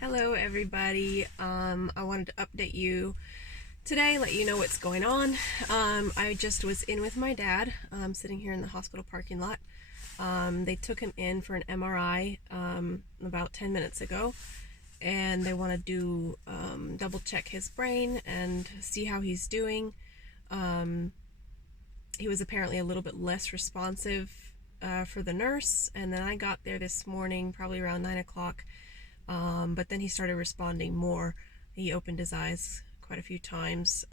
Hello, everybody. I wanted to update you today, let you know what's going on. I just was in with my dad, sitting here in the hospital parking lot. They took him in for an MRI about 10 minutes ago, and they want to do double check his brain and see how he's doing. He was apparently a little bit less responsive for the nurse, and then I got there this morning, probably around 9 o'clock. But then he started responding more. He opened his eyes quite a few times.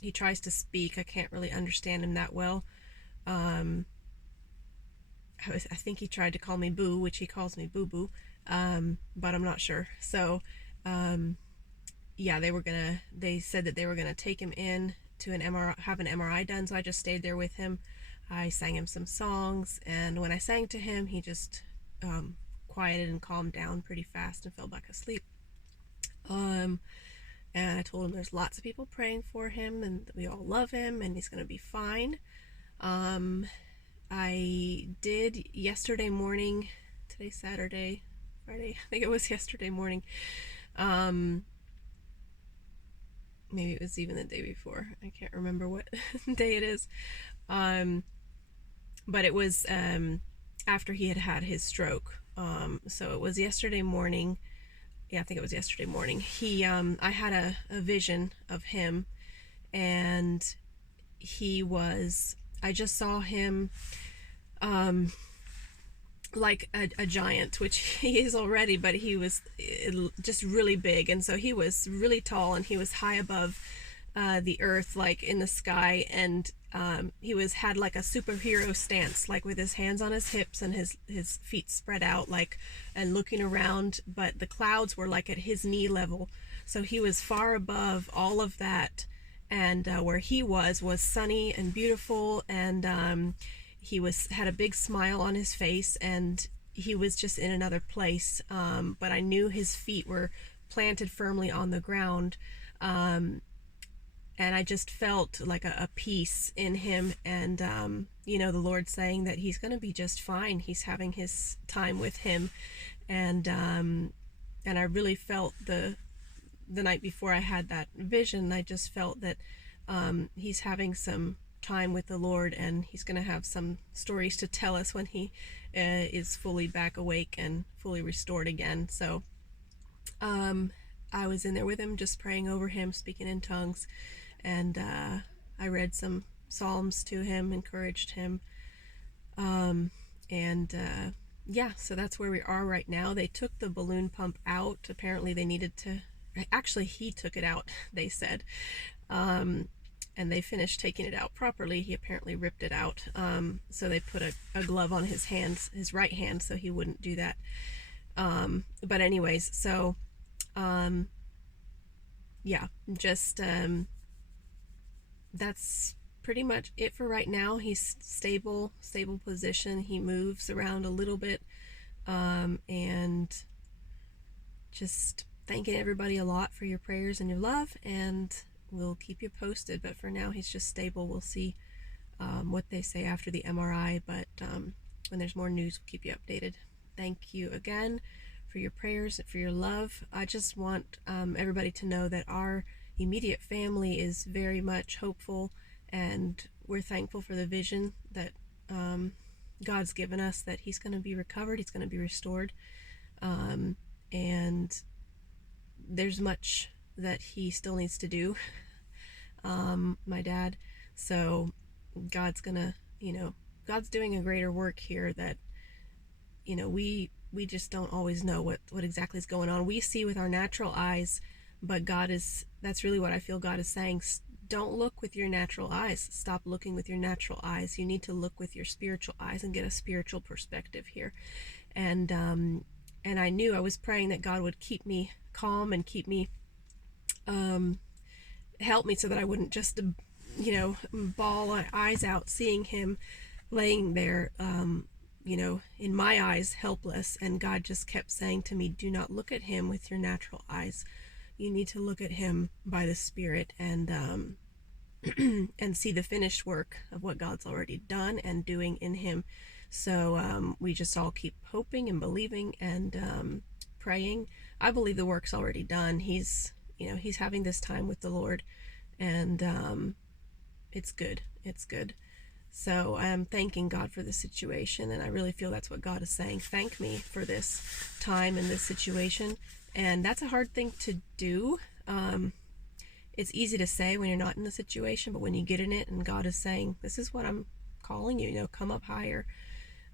He tries to speak. I can't really understand him that well. I think he tried to call me Boo, which he calls me Boo Boo, but I'm not sure. So, yeah, they said that they were gonna take him in to have an MRI done. So I just stayed there with him. I sang him some songs, and when I sang to him, he just quieted and calmed down pretty fast and fell back asleep. And I told him there's lots of people praying for him and we all love him and he's gonna be fine. I did yesterday morning, today's Saturday, Friday, I think it was yesterday morning. Maybe it was even the day before. I can't remember what day it is. But it was after he had had his stroke. So it was yesterday morning. Yeah, I think it was yesterday morning. I had a vision of him, and I just saw him, like a giant, which he is already, but he was just really big, and so he was really tall, and he was high above the earth, like in the sky, and he had like a superhero stance, like with his hands on his hips and his feet spread out, like, and looking around, but the clouds were like at his knee level, so he was far above all of that, and where he was sunny and beautiful, and he had a big smile on his face, and he was just in another place, but I knew his feet were planted firmly on the ground, and I just felt like a peace in him, and the Lord saying that he's going to be just fine. He's having his time with him, and I really felt the night before I had that vision, I just felt that he's having some time with the Lord, and he's going to have some stories to tell us when he is fully back awake and fully restored again. So I was in there with him, just praying over him, speaking in tongues, and I read some psalms to him, encouraged him, and yeah, so that's where we are right now. They took the balloon pump out. Apparently they needed to, actually he took it out, they said, and they finished taking it out properly. He apparently ripped it out, so they put a glove on his hands, his right hand, so he wouldn't do that. But anyways, so yeah, just that's pretty much it for right now. He's stable position. He moves around a little bit, and just thanking everybody a lot for your prayers and your love, and we'll keep you posted. But for now, he's just stable. We'll see what they say after the MRI, but when there's more news, we'll keep you updated. Thank you again for your prayers and for your love. I just want everybody to know that our immediate family is very much hopeful, and we're thankful for the vision that God's given us, that he's going to be recovered, he's going to be restored, and there's much that he still needs to do, my dad. So God's gonna, God's doing a greater work here that, we just don't always know what exactly is going on. We see with our natural eyes, but that's really what I feel God is saying. Don't look with your natural eyes. Stop looking with your natural eyes. You need to look with your spiritual eyes and get a spiritual perspective here. And I knew, I was praying that God would keep me calm and keep me, help me so that I wouldn't just, bawl my eyes out seeing him laying there, in my eyes, helpless. And God just kept saying to me, do not look at him with your natural eyes. You need to look at him by the Spirit, and and see the finished work of what God's already done and doing in him. So we just all keep hoping and believing and praying. I believe the work's already done. He's, he's having this time with the Lord, and it's good. It's good. So I'm thanking God for the situation, and I really feel that's what God is saying. Thank me for this time and this situation. And that's a hard thing to do. It's easy to say when you're not in the situation, but when you get in it and God is saying, this is what I'm calling you, come up higher.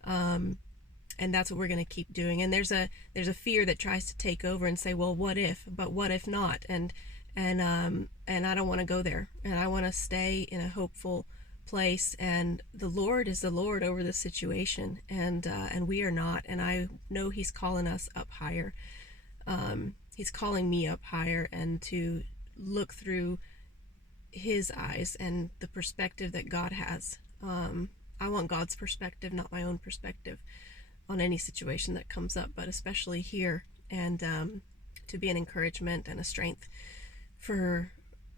And that's what we're going to keep doing. And there's a fear that tries to take over and say, well, what if? But what if not? And I don't want to go there. And I want to stay in a hopeful place. And the Lord is the Lord over the situation, and we are not. And I know He's calling us up higher. He's calling me up higher, and to look through His eyes and the perspective that God has. I want God's perspective, not my own perspective, on any situation that comes up, but especially here, and to be an encouragement and a strength for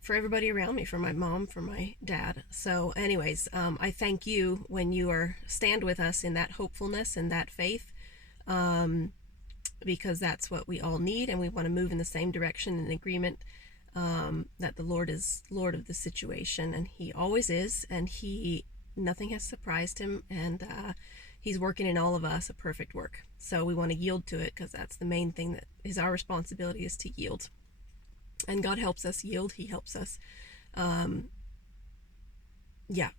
everybody around me, for my mom, for my dad. So anyways, I thank you when you stand with us in that hopefulness and that faith, because that's what we all need, and we want to move in the same direction in agreement, that the Lord is Lord of the situation, and He always is, and nothing has surprised Him, and He's working in all of us a perfect work. So we want to yield to it, because that's the main thing that is our responsibility, is to yield. And God helps us yield. He helps us,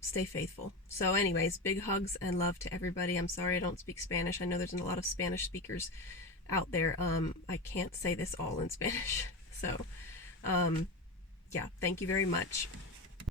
stay faithful. So anyways, big hugs and love to everybody. I'm sorry I don't speak Spanish. I know there's a lot of Spanish speakers out there. I can't say this all in Spanish. So, thank you very much.